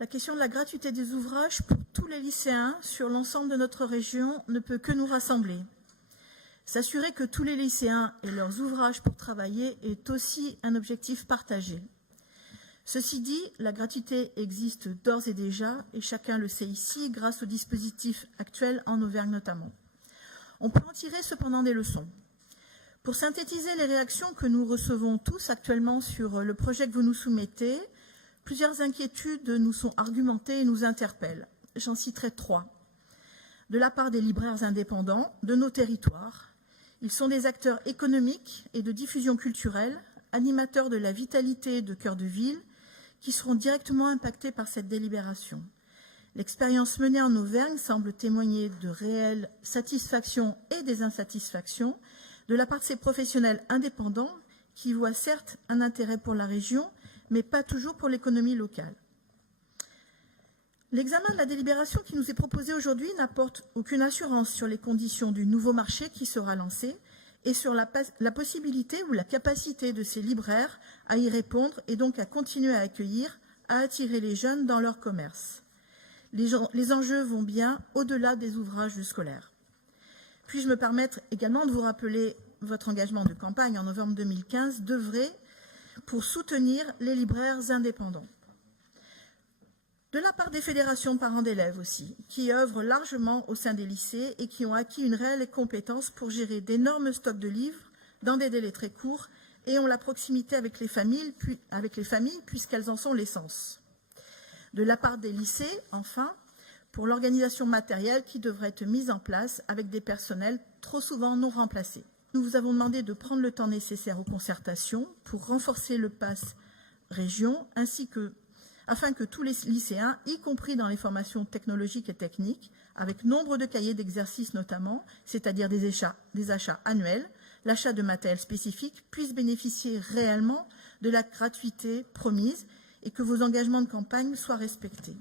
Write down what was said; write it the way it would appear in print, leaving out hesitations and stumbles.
La question de la gratuité des ouvrages pour tous les lycéens sur l'ensemble de notre région ne peut que nous rassembler. S'assurer que tous les lycéens aient leurs ouvrages pour travailler est aussi un objectif partagé. Ceci dit, la gratuité existe d'ores et déjà, et chacun le sait ici, grâce au dispositif actuel en Auvergne notamment. On peut en tirer cependant des leçons. Pour synthétiser les réactions que nous recevons tous actuellement sur le projet que vous nous soumettez, plusieurs inquiétudes nous sont argumentées et nous interpellent. J'en citerai 3. De la part des libraires indépendants de nos territoires, ils sont des acteurs économiques et de diffusion culturelle, animateurs de la vitalité de cœur de ville, qui seront directement impactés par cette délibération. L'expérience menée en Auvergne semble témoigner de réelles satisfactions et des insatisfactions de la part de ces professionnels indépendants qui voient certes un intérêt pour la région, mais pas toujours pour l'économie locale. L'examen de la délibération qui nous est proposée aujourd'hui n'apporte aucune assurance sur les conditions du nouveau marché qui sera lancé et sur la possibilité ou la capacité de ces libraires à y répondre et donc à continuer à accueillir, à attirer les jeunes dans leur commerce. Les enjeux vont bien au-delà des ouvrages scolaires. Puis-je me permettre également de vous rappeler votre engagement de campagne en novembre 2015 d'œuvrer pour soutenir les libraires indépendants. De la part des fédérations de parents d'élèves aussi, qui œuvrent largement au sein des lycées et qui ont acquis une réelle compétence pour gérer d'énormes stocks de livres dans des délais très courts et ont la proximité avec les familles puisqu'elles en sont l'essence. De la part des lycées, enfin, pour l'organisation matérielle qui devrait être mise en place avec des personnels trop souvent non remplacés. Nous vous avons demandé de prendre le temps nécessaire aux concertations pour renforcer le pass région afin que tous les lycéens, y compris dans les formations technologiques et techniques, avec nombre de cahiers d'exercice notamment, c'est-à-dire des achats annuels, l'achat de matériel spécifique, puissent bénéficier réellement de la gratuité promise et que vos engagements de campagne soient respectés.